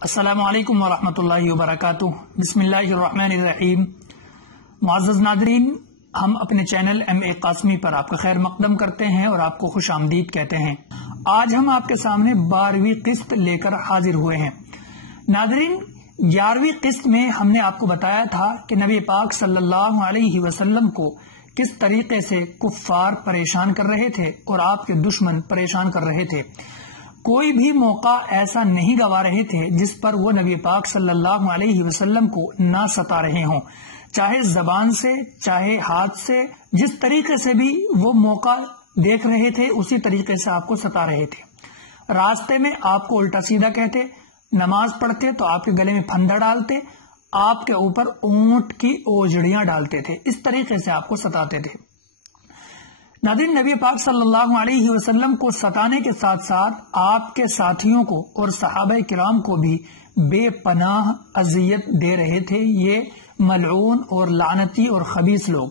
السلام علیکم ورحمۃ اللہ وبرکاتہ۔ بسم اللہ الرحمن الرحیم۔ معزز ناظرین، ہم اپنے چینل MA قاسمی پر آپ کا خیر مقدم کرتے ہیں اور آپ کو خوش آمدید کہتے ہیں۔ آج ہم آپ کے سامنے 12ویں قسط لے کر حاضر ہوئے ہیں۔ ناظرین، 11ویں قسط میں ہم نے آپ کو بتایا تھا کہ نبی پاک صلی اللہ علیہ وسلم کو کس طریقے سے کفار پریشان کر رہے تھے اور آپ کے دشمن پریشان کر رہے تھے۔ کوئی بھی موقع ایسا نہیں گوا رہے تھے جس پر وہ نبی پاک صلی اللہ علیہ وسلم کو نہ ستا رہے ہوں، چاہے زبان سے چاہے ہاتھ سے، جس طریقے سے بھی وہ موقع دیکھ رہے تھے اسی طریقے سے آپ کو ستا رہے تھے۔ راستے میں آپ کو الٹا سیدھا کہتے، نماز پڑھتے تو آپ کے گلے میں پھندا ڈالتے، آپ کے اوپر اونٹ کی اوجڑیاں ڈالتے تھے، اس طریقے سے آپ کو ستاتے تھے۔ ناظرین، نبی پاک صلی اللہ علیہ وسلم کو ستانے کے ساتھ ساتھ آپ کے ساتھیوں کو اور صحابہ کرام کو بھی بے پناہ اذیت دے رہے تھے یہ ملعون اور لعنتی اور خبیث لوگ۔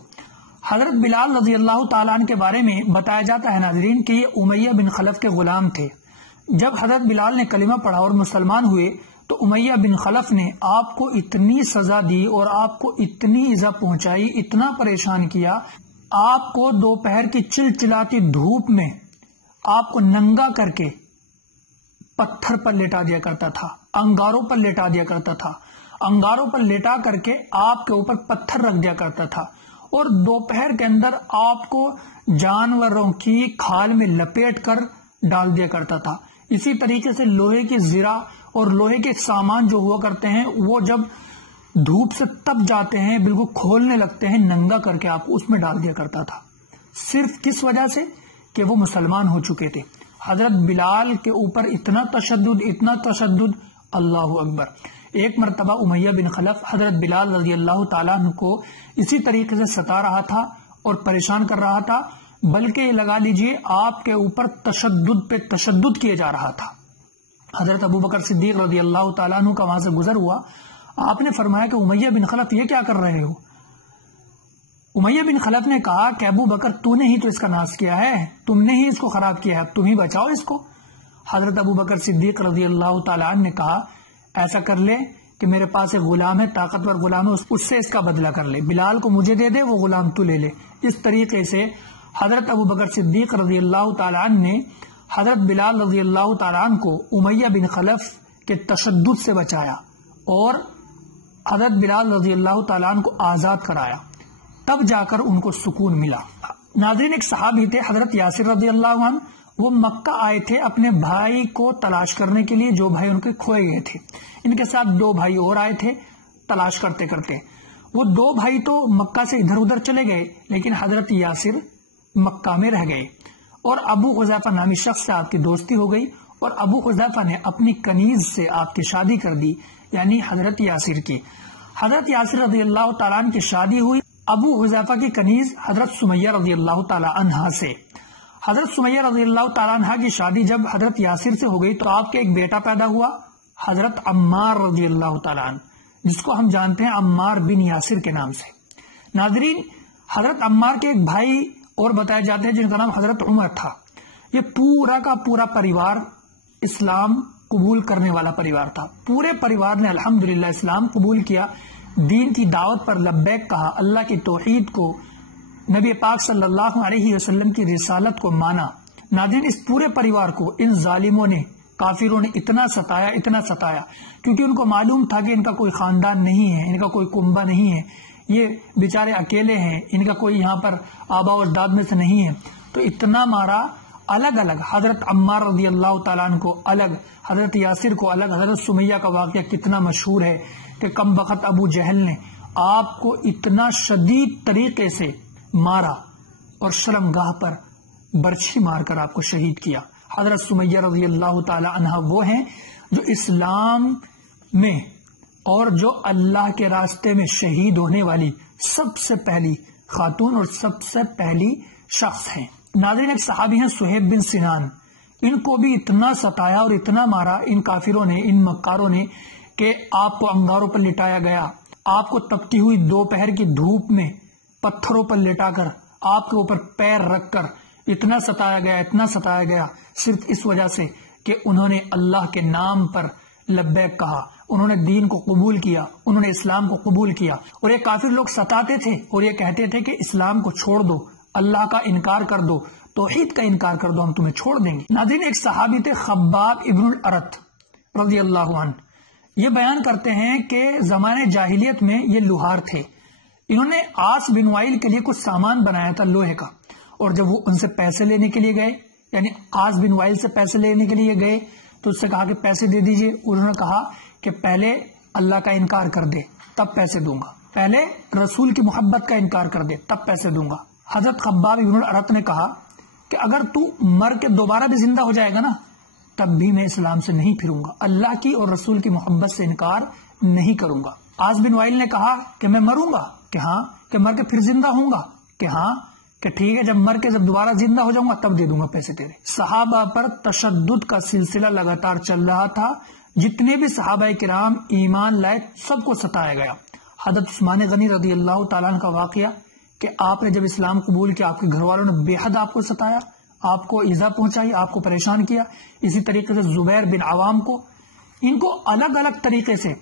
حضرت بلال رضی اللہ تعالیٰ عنہ کے بارے میں بتایا جاتا ہے ناظرین کہ یہ امیہ بن خلف کے غلام تھے۔ جب حضرت بلال نے کلمہ پڑھا اور مسلمان ہوئے تو امیہ بن خلف نے آپ کو اتنی سزا دی اور آپ کو اتنی ایذا پہنچائی، اتنا پریشان کیا، آپ کو دوپہر کی چلچلاتی دھوپ میں آپ کو ننگا کر کے پتھر پر لٹا دیا کرتا تھا، انگاروں پر لٹا دیا کرتا تھا، انگاروں پر لٹا کر کے آپ کے اوپر پتھر رکھ دیا کرتا تھا، اور دوپہر کے اندر آپ کو جانوروں کی کھال میں لپیٹ کر ڈال دیا کرتا تھا۔ اسی طریقے سے لوہے کی زرہ اور لوہے کے سامان جو ہوا کرتے ہیں وہ جب دھوپ سے تپ جاتے ہیں، بالکل کھولنے لگتے ہیں، ننگا کر کے آپ کو اس میں ڈال دیا کرتا تھا، صرف کس وجہ سے کہ وہ مسلمان ہو چکے تھے۔ حضرت بلال کے اوپر اتنا تشدد، اللہ اکبر۔ ایک مرتبہ امیہ بن خلف حضرت بلال رضی اللہ تعالیٰ عنہ کو اسی طریقے سے ستا رہا تھا اور پریشان کر رہا تھا، بلکہ یہ لگا لیجئے آپ کے اوپر تشدد پہ تشدد کیے جا رہا تھا۔ حضرت ابو بکر صدیق رضی اللہ تعالیٰ عنہ کا وہاں سے گزر ہوا، آپ نے فرمایا کہ امیہ بن خلف یہ کیا کر رہے ہو؟ امیہ بن خلف نے کہا کہ ابو بکر تو نے ہی تو اس کا ناش کیا ہے، تم نے ہی اس کو خراب کیا ہے، تم ہی بچاؤ اس کو۔ حضرت ابو بکر صدیق رضی اللہ تعالیٰ عنہ نے کہا ایسا کر لے کہ میرے پاس ایک غلام ہے، طاقتور غلام ہے، اس سے اس کا بدلہ کر لے، بلال کو مجھے دے دے، وہ غلام تو لے لے۔ اس طریقے سے حضرت ابو بکر صدیق رضی اللہ تعالیٰ عنہ نے حضرت بلال رضی اللہ تعالیٰ عنہ کو امیہ بن خلف کے تشدد سے بچایا اور حضرت بلال رضی اللہ تعالیٰ عنہ کو آزاد کرایا، تب جا کر ان کو سکون ملا۔ ناظرین، ایک صحابی تھے حضرت یاسر رضی اللہ عنہ، وہ مکہ آئے تھے اپنے بھائی کو تلاش کرنے کے لیے، جو بھائی ان کے کھوئے گئے تھے۔ ان کے ساتھ 2 بھائی اور آئے تھے تلاش کرتے کرتے۔ وہ 2 بھائی تو مکہ سے ادھر ادھر چلے گئے، لیکن حضرت یاسر مکہ میں رہ گئے، اور ابو حذیفہ نامی شخص سے آپ کی دوستی ہو گئی، اور ابو حذیفہ نے اپنی کنیز سے آپ کی شادی کر دی، یعنی حضرت یاسر کی۔ حضرت یاسر رضی اللہ تعالیٰ عنہ کی شادی ہوئی ابو حذیفہ کی کنیز حضرت سمیہ رضی اللہ تعالیٰ عنہ سے۔ حضرت سمیہ رضی اللہ تعالیٰ عنہ کی شادی جب حضرت یاسر سے ہو گئی تو آپ کے ایک بیٹا پیدا ہوا حضرت عمار رضی اللہ تعالیٰ عنہ، جس کو ہم جانتے ہیں عمار بن یاسر کے نام سے۔ ناظرین، حضرت عمار کے ایک بھائی اور بتائے جاتے ہیں جن کا نام حضرت عمر تھا۔ یہ پورا کا پورا پریوار اسلام قبول کرنے والا پریوار تھا، پورے پریوار نے الحمدللہ اسلام قبول کیا، دین کی دعوت پر لبیک کہا، اللہ کی توحید کو، نبی پاک صلی اللہ علیہ وسلم کی رسالت کو مانا۔ ناظرین، اس پورے پریوار کو ان ظالموں نے، کافروں نے اتنا ستایا کیونکہ ان کو معلوم تھا کہ ان کا کوئی خاندان نہیں ہے، ان کا کوئی کنبہ نہیں ہے، یہ بیچارے اکیلے ہیں، ان کا کوئی یہاں پر آبا و اجداد میں سے نہیں ہے، تو اتنا مارا۔ الگ الگ حضرت عمار رضی اللہ تعالیٰ عنہ کو الگ، حضرت یاسر کو الگ۔ حضرت سمیہ کا واقعہ کتنا مشہور ہے کہ کم وقت ابو جہل نے آپ کو اتنا شدید طریقے سے مارا اور شرمگاہ پر برچھی مار کر آپ کو شہید کیا۔ حضرت سمیہ رضی اللہ تعالیٰ عنہ وہ ہیں جو اسلام میں اور جو اللہ کے راستے میں شہید ہونے والی سب سے پہلی خاتون اور سب سے پہلی شخص ہیں۔ ناظرین، ایک صحابی ہیں سہیب بن سنان، ان کو بھی اتنا ستایا اور اتنا مارا ان کافروں نے، ان مکاروں نے، کہ آپ کو انگاروں پر لٹایا گیا، آپ کو تپتی ہوئی دوپہر کی دھوپ میں پتھروں پر لٹا کر، آپ کے اوپر پیر رکھ کر اتنا ستایا گیا، صرف اس وجہ سے کہ انہوں نے اللہ کے نام پر لبیک کہا، انہوں نے دین کو قبول کیا، انہوں نے اسلام کو قبول کیا، اور یہ کافر لوگ ستاتے تھے اور یہ کہتے تھے کہ اسلام کو چھوڑ دو، اللہ کا انکار کر دو، توحید کا انکار کر دو، ہم تمہیں چھوڑ دیں گے۔ ناظرین، ایک صحابی تھے خباب ابن الارت رضی اللہ عنہ، یہ بیان کرتے ہیں کہ زمانے جاہلیت میں یہ لوہار تھے، انہوں نے عاص بن وائل کے لیے کچھ سامان بنایا تھا لوہے کا، اور جب وہ ان سے پیسے لینے کے لیے گئے، یعنی عاص بن وائل سے پیسے لینے کے لیے گئے تو اس سے کہا کہ پیسے دے دیجئے، انہوں نے کہا کہ پہلے اللہ کا انکار کر دے تب پیسے دوں گا، پہلے رسول کی محبت کا انکار کر دے تب پیسے دوں گا۔ حضرت خباب ابن الارت نے کہا کہ اگر تو مر کے دوبارہ بھی زندہ ہو جائے گا نا تب بھی میں اسلام سے نہیں پھروں گا، اللہ کی اور رسول کی محبت سے انکار نہیں کروں گا۔ عاص بن وائل نے کہا کہ میں مروں گا، کہ ہاں، کہ مر کے پھر زندہ ہوں گا، کہ ہاں، کہ ٹھیک ہے، جب مر کے جب دوبارہ زندہ ہو جاؤں گا تب دے دوں گا پیسے تیرے۔ صحابہ پر تشدد کا سلسلہ لگاتار چل رہا تھا، جتنے بھی صحابہ کرام ایمان لائے سب کو ستایا گیا۔ حضرت عثمان غنی رضی اللہ تعالیٰ عنہ کا واقعہ کہ آپ نے جب اسلام قبول کیا آپ کے گھر والوں نے بے حد آپ کو ستایا، آپ کو ایذا پہنچائی، آپ کو پریشان کیا۔ اسی طریقے سے زبیر بن عوام کو، ان کو الگ الگ طریقے سے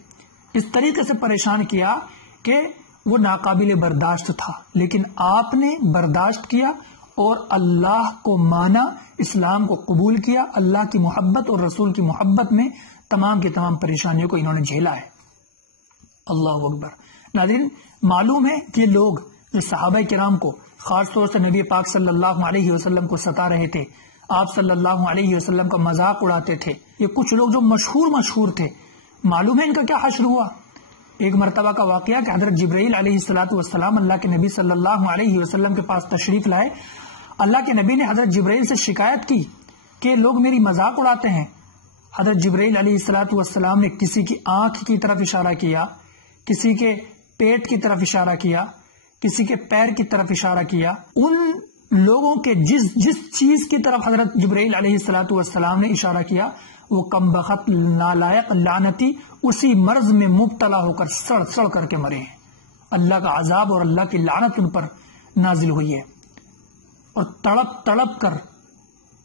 اس طریقے سے پریشان کیا کہ وہ ناقابل برداشت تھا، لیکن آپ نے برداشت کیا اور اللہ کو مانا، اسلام کو قبول کیا، اللہ کی محبت اور رسول کی محبت میں تمام کی تمام پریشانیوں کو انہوں نے جھیلا ہے۔ اللہ اکبر۔ ناظرین، معلوم ہے کہ یہ لوگ جو صحابہ کرام کو، خاص طور سے نبی پاک صلی اللہ علیہ وسلم کو ستا رہے تھے، آپ صلی اللہ علیہ وسلم کا مذاق اڑاتے تھے، یہ کچھ لوگ جو مشہور تھے، معلوم ہے ان کا کیا حشر ہوا؟ ایک مرتبہ کا واقعہ کہ حضرت جبرائیل علیہ السلام اللہ کے نبی صلی اللہ علیہ وسلم کے پاس تشریف لائے، اللہ کے نبی نے حضرت جبرائیل سے شکایت کی کہ لوگ میری مذاق اڑاتے ہیں۔ حضرت جبرائیل علیہ السلام نے کسی کی آنکھ کی طرف اشارہ کیا، کسی کے پیٹ کی طرف اشارہ کیا، کسی کے پیر کی طرف اشارہ کیا، ان لوگوں کے جس چیز کی طرف حضرت جبرائیل علیہ السلام نے اشارہ کیا وہ کم بخت نالائق لعنتی اسی مرض میں مبتلا ہو کر سڑ کر کے مرے ہیں۔ اللہ کا عذاب اور اللہ کی لعنت ان پر نازل ہوئی ہے اور تڑپ کر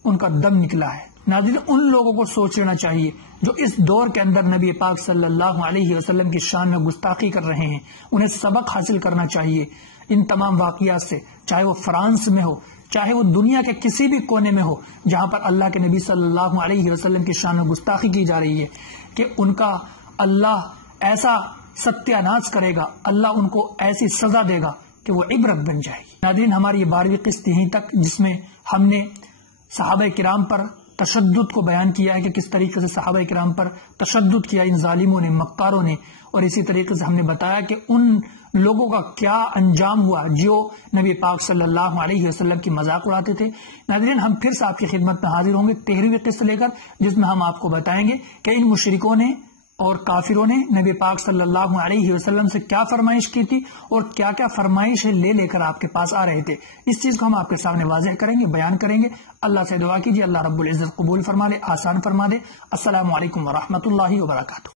ان کا دم نکلا ہے۔ ناظرین، ان لوگوں کو سوچ لینا چاہیے جو اس دور کے اندر نبی پاک صلی اللہ علیہ وسلم کی شان میں گستاخی کر رہے ہیں، انہیں سبق حاصل کرنا چاہیے ان تمام واقعات سے، چاہے وہ فرانس میں ہو، چاہے وہ دنیا کے کسی بھی کونے میں ہو جہاں پر اللہ کے نبی صلی اللہ علیہ وسلم کی شان میں گستاخی کی جا رہی ہے، کہ ان کا اللہ ایسا ستیہ ناش کرے گا، اللہ ان کو ایسی سزا دے گا کہ وہ عبرت بن جائے گی۔ ناظرین، ہماری یہ 12ویں قسط یہیں تک، جس میں ہم نے صحابہ کرام پر تشدد کو بیان کیا ہے کہ کس طریقے سے صحابہ کرام پر تشدد کیا ان ظالموں نے، مکاروں نے، اور اسی طریقے سے ہم نے بتایا کہ ان لوگوں کا کیا انجام ہوا جو نبی پاک صلی اللہ علیہ وسلم کی مذاق اڑاتے تھے۔ ناظرین، ہم پھر سے آپ کی خدمت میں حاضر ہوں گے 13ویں قسط لے کر، جس میں ہم آپ کو بتائیں گے کہ ان مشرکوں نے اور کافروں نے نبی پاک صلی اللہ علیہ وسلم سے کیا فرمائش کی تھی اور کیا کیا فرمائشیں لے کر آپ کے پاس آ رہے تھے۔ اس چیز کو ہم آپ کے سامنے واضح کریں گے، بیان کریں گے۔ اللہ سے دعا کیجیے اللہ رب العزت قبول فرما دے، آسان فرما دے۔ السلام علیکم ورحمۃ اللہ وبرکاتہ۔